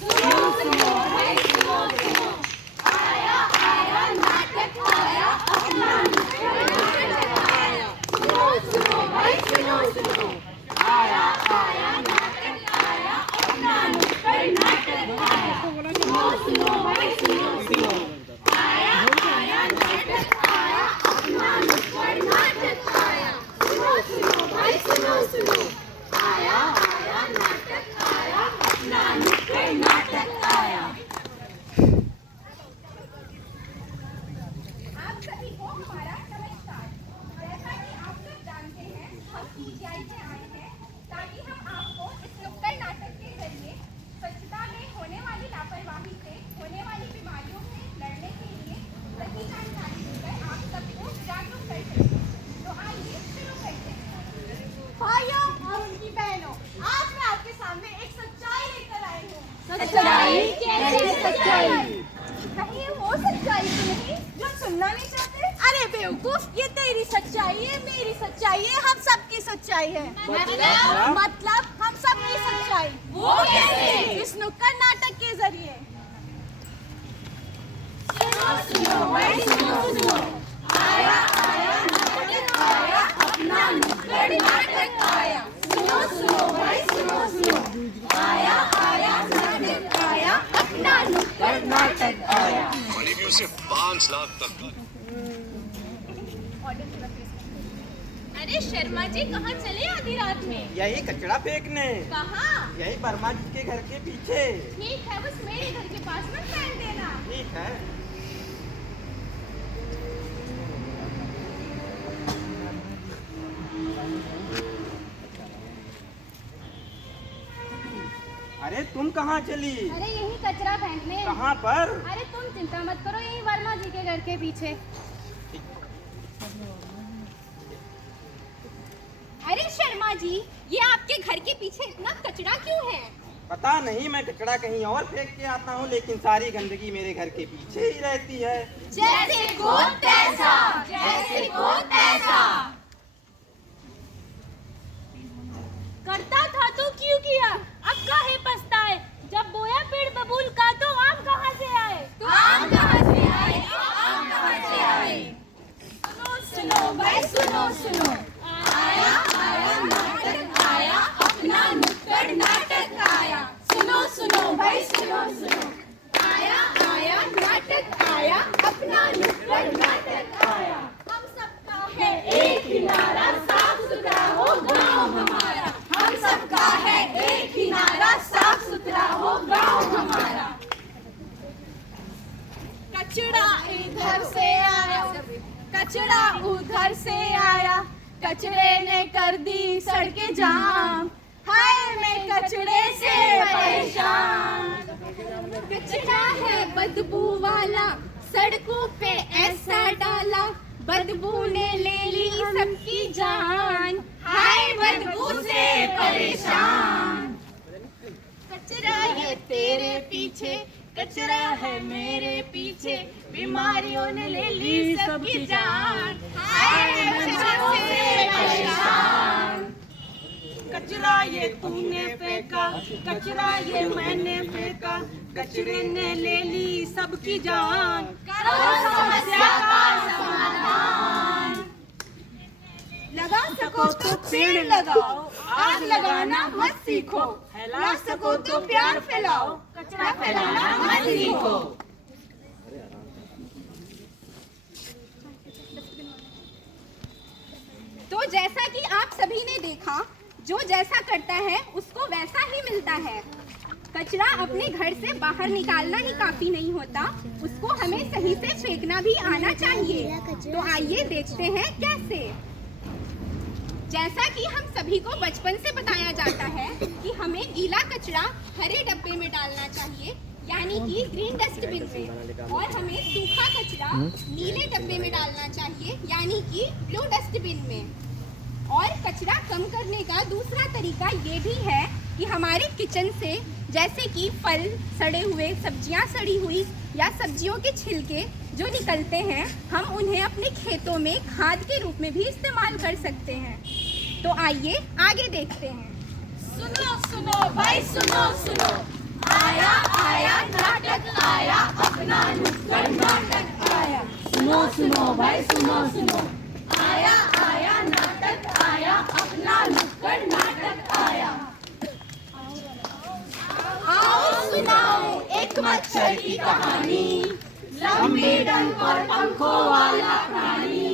सुनो सुनो भाई सुनो सुनो, आया आया नाटक आया, अपना नुक्कड़ नाटक आया। सुनो सुनो भाई सुनो सुनो, आया आया नाटक आया, अपना नुक्कड़ नाटक आया। सुनो सुनो भाई सुनो सुनो, आया आया नाटक आया, अपना नुक्कड़ नाटक आया। सुनो सुनो भाई सुनो सुनो, आया आया नाटक आया, अपना नुक्कड़ नाटक आया। आप सभी को हमारा नमस्कार। जैसा कि आप सब जानते हैं, हम PGI से आए हैं ताकि हम आपको इस नुक्कड़ नाटक के जरिए स्वच्छता में होने वाली लापरवाही से होने वाली बीमारियों से लड़ने के लिए सही जानकारी देकर आप सबको जागरूक कर सकें। तो आइए शुरू करते हैं। भाइयों और उनकी बहनों, आज मैं आपके सामने एक सच्चाई लेकर आई हूँ। सच्चाई? कैसी सच्चाई? कहीं वो सच्चाई तो नहीं जो सुनना नहीं चाहते? अरे बेवकूफ, ये तेरी सच्चाई है, मेरी सच्चाई है, हम सबकी सच्चाई है। मतलब हम सबकी सच्चाई। वो कैसे? इस नुक्कड़ नाटक के जरिए। सुनो सुनो भाई सुनो सुनो, आया आया नाटक आया, अपना नुक्कड़ नाटक आया। सुनो सुनो भाई सुनो सुनो, आया आया नाटक आया, अपना नुक्कड़ नाटक आया। गरीबियों से 5 लाख तक। अरे शर्मा जी, कहाँ चले आधी रात में? यही कचरा फेंकने। कहाँ? यही वर्मा जी के घर के पीछे। ठीक है, बस मेरे घर के पास में फेंक देना। ठीक है। अरे तुम कहाँ चली? अरे यही कचरा फेंकने। कहाँ पर? अरे तुम चिंता मत करो, यही वर्मा जी के घर के पीछे। अरे शर्मा जी, ये आपके घर के पीछे इतना कचरा क्यों है? पता नहीं, मैं कचरा कहीं और फेंक के आता हूँ, लेकिन सारी गंदगी मेरे घर के पीछे ही रहती है। जैसे को तैसा, जैसे को तैसा। करता था तो क्यों किया, अब काहे पछताए? जब बोया पेड़ बबूल का तो आम कहाँ से आए? आम कहाँ से आए? आम कहाँ से आए? सुनो सुनो भाई सुनो सुनो, आया आया नाटक आया, अपना नुक्कड़ नाटक आया। सुनो सुनो भाई सुनो सुनो, आया आया नाटक आया, अपना नुक्कड़ नाटक आया। हम सबका है एक किनारा, साफ सुथरा हो गाँव हमारा। हम सबका है एक किनारा, साफ सुथरा हो गाँव हमारा। कचरा इधर से आया, कचरा उधर से आया, कचरे ने कर दी सड़कें जाम। हाय मैं कचरे से परेशान। कचरा है बदबू वाला, सड़कों पे ऐसा डाला, बदबू ने ले ली सबकी जान। हाय बदबू से परेशान। कचरा ये तेरे पीछे, कचरा है मेरे पीछे, बीमारियों ने ले ली सबकी जान। हाय कचरा से परेशान। कचरा ये तूने फेंका, कचरा ये मैंने फेंका, कचरे ने ले ली सबकी जान। करो समस्या का समाधान। लगा सको तो पेड़ लगाओ, आग लगाना मत सीखो। फैला सको तो प्यार फैलाओ, कचरा फैलाना मत सीखो। तो जैसा कि आप सभी ने देखा, जो जैसा करता है उसको वैसा ही मिलता है। कचरा अपने घर से बाहर निकालना ही काफी नहीं होता, उसको हमें सही से फेंकना भी आना चाहिए। तो आइए देखते हैं कैसे। जैसा कि हम सभी को बचपन से बताया जाता है कि हमें गीला कचरा हरे डब्बे में डालना चाहिए, यानी कि ग्रीन डस्टबिन में, और हमें सूखा कचरा नीले डब्बे में डालना चाहिए, यानी कि ब्लू डस्टबिन में। और कचरा कम करने का दूसरा तरीका ये भी है कि हमारे किचन से जैसे कि फल सड़े हुए, सब्जियां सड़ी हुई या सब्जियों के छिलके जो निकलते हैं, हम उन्हें अपने खेतों में खाद के रूप में भी इस्तेमाल कर सकते हैं। तो आइए आगे देखते हैं। सुनो सुनो भाई सुनो सुनो, आया सुनो सुनो भाई सुनो सुनो, आया आया नाटक आया, अपना नुक्कड़ नाटक आया। आओ सुनाओ एक मच्छर की कहानी, लंबी डंक और पंखों वाला प्राणी।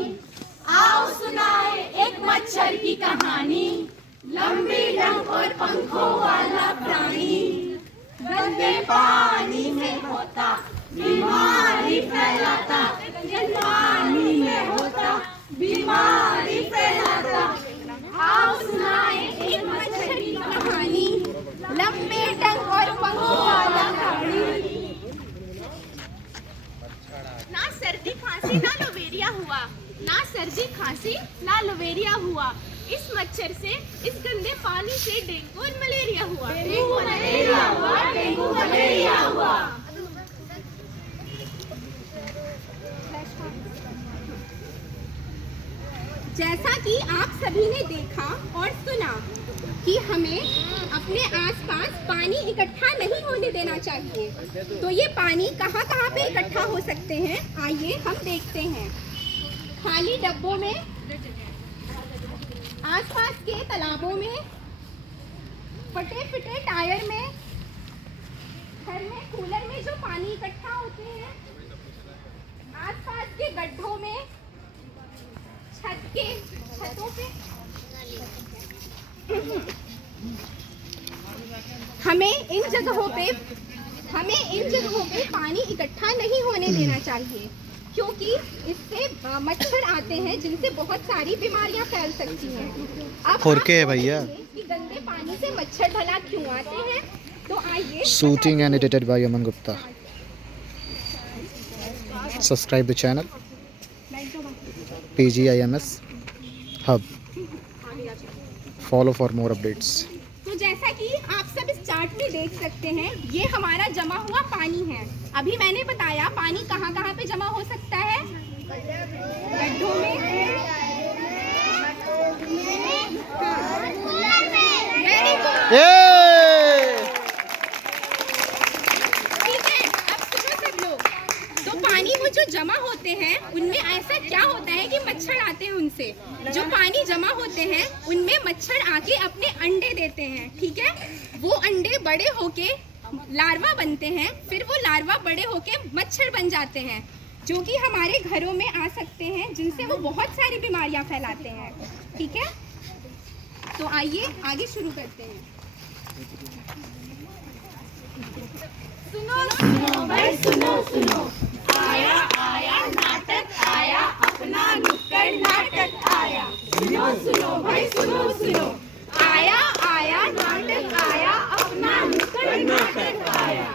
आओ सुनाए एक मच्छर की कहानी, लंबी डंक और पंखों वाला प्राणी। गंदे पानी में होता, बीमारी फैलाता, पानी में होता, बीमारी फैलाता। आओ सुनाए एक मच्छर की कहानी, लंबे डंक और पंखों वाला प्राणी। ना सर्दी खांसी ना लोवेरिया हुआ, ना सर्दी खांसी ना लोवेरिया हुआ। इस मच्छर से, इस गंदे पानी से डेंगू और मलेरिया हुआ। डेंगू मलेरिया हुआ, डेंगू मलेरिया हुआ। जैसा कि आप सभी ने देखा और सुना कि हमें अपने आसपास पानी इकट्ठा नहीं होने देना चाहिए। तो ये पानी कहाँ कहाँ पे इकट्ठा हो सकते हैं, आइए हम देखते हैं। खाली डब्बों में, आसपास के तालाबों में, फटे फिटे टायर में, घर में कूलर में जो पानी इकट्ठा होते हैं, आसपास के गड्ढों में, छतों पे। हमें इन जगहों पे पानी इकट्ठा नहीं होने देना चाहिए, क्योंकि इससे मच्छर आते हैं जिनसे बहुत सारी बीमारियां फैल सकती हैं। अब फोरके है भैया। कि गंदे पानी से मच्छर भला क्यों आते हैं, तो आइए। Shooting and edited by Aman Gupta. Subscribe the channel PGIMS Hub. Follow for more updates. तो जैसा कि आप सब इस चार्ट में देख सकते हैं, ये हमारा जमा हुआ पानी है। अभी मैंने बताया पानी कहाँ कहाँ पे जमा हो सकता है, गड्ढों में, वेरी गुड। ठीक है, अब सुनो सब लोग। तो पानी वो जो जमा होते हैं, उनमें ऐसा क्या होता है कि मच्छर आते हैं उनसे। जो पानी जमा होते हैं उनमें मच्छर आके अपने अंडे देते हैं, ठीक है। वो अंडे बड़े होके लार्वा बनते हैं, फिर वो लार्वा बड़े होके मच्छर बन जाते हैं, जो कि हमारे घरों में आ सकते हैं, जिनसे वो बहुत सारी बीमारियां फैलाते हैं, ठीक है। तो आइए आगे शुरू करते हैं। सुनो सुनो भाई सुनो सुनो, आया आया नाटक आया, अपना नुक्कड़ नाटक आया। सुनो सुनो भाई सुनो सुनो, आया आया नाटक आया, अपना नुक्कड़ नाटक आया।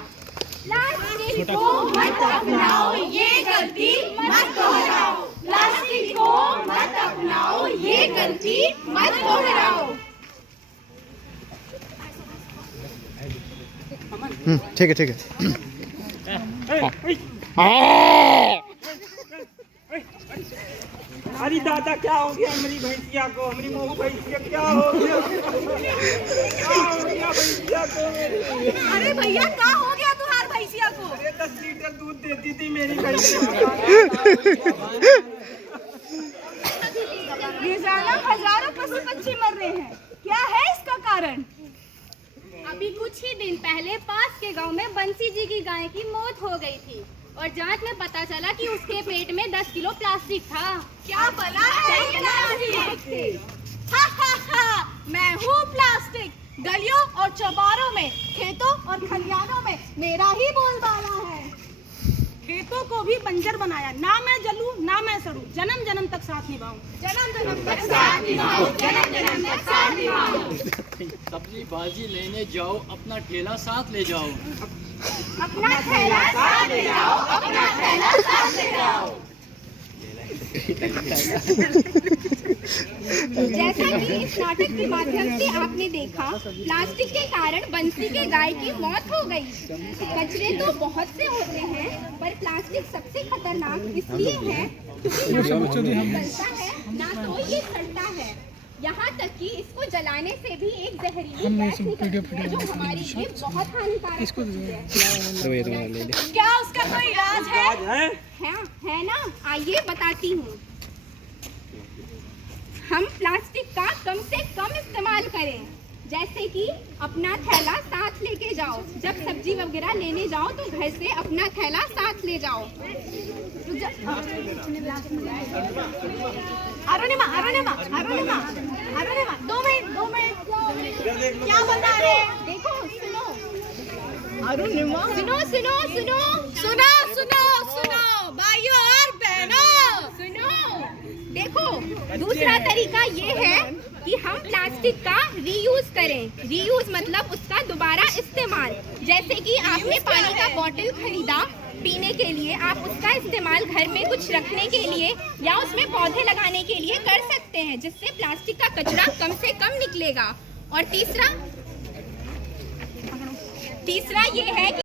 प्लास्टिक को मत अपनाओ, ये गलती मत दोहराओ। प्लास्टिक को मत अपनाओ, ये गलती मत दोहराओ। ठीक है ठीक है। अरे दादा क्या हो गया हमारी भैंसिया को, हमारी मोहू भैंसिया क्या हो गया, क्या हो गया भैंसिया को मेरी। अरे भैया क्या हो गया तुम्हार भैंसिया को? अरे 10 लीटर दूध देती थी मेरी भैंसिया। रोजाना हजारों पशु पक्षी मर रहे हैं, क्या है इसका कारण? अभी कुछ ही दिन पहले पास के गांव में बंसी जी की गाय की मौत हो गई थी, और जांच में पता चला कि उसके पेट में 10 किलो प्लास्टिक था। क्या भला है ये प्लास्टिक? हा हा हा, मैं हूँ प्लास्टिक। गलियों और चौबारों में, खेतों और खलिहानों में मेरा ही बोलबाला है। खेतों को भी बंजर बनाया, ना मैं जलूं ना मैं सड़ूं, जन्म जन्म तक साथ निभाऊं, जन्म जन्म तक साथ निभाऊं, जन्म जन्म तक साथ निभाऊं। सब्जी भाजी लेने जाओ, अपना ठेला साथ ले जाओ। अपना थैला साथ ले जाओ, अपना थैला साथ ले जाओ। जैसा कि इस नाटक के माध्यम से आपने देखा, प्लास्टिक के कारण बंसी के गाय की मौत हो गई। कचरे तो बहुत से होते हैं, पर प्लास्टिक सबसे खतरनाक इसलिए है क्योंकि ना तो ये गलता है, ना तो ये सड़ता है। यहाँ तक कि इसको जलाने से भी एक जहरीली गैस निकलती है जो हमारे लिए बहुत हानिकारक होती है। क्या उसका कोई इलाज है? है ना, आइए बताती हूँ। हम प्लास्टिक का कम से कम इस्तेमाल करें, जैसे कि अपना थैला साथ लेके जाओ। जब सब्जी वगैरह लेने जाओ तो घर से अपना थैला साथ ले जाओ। अरुणिमा 2 मिनट क्या बता रहे हैं? देखो, सुनो अरुणिमा सुनो भाइयों और बहनों, सुनो। देखो, दूसरा तरीका ये है कि हम प्लास्टिक का रीयूज करें। रीयूज मतलब उसका दोबारा इस्तेमाल। जैसे कि आपने पानी का बोतल खरीदा पीने के लिए, आप उसका इस्तेमाल घर में कुछ रखने के लिए या उसमें पौधे लगाने के लिए कर सकते हैं, जिससे प्लास्टिक का कचरा कम से कम निकलेगा। और तीसरा ये है कि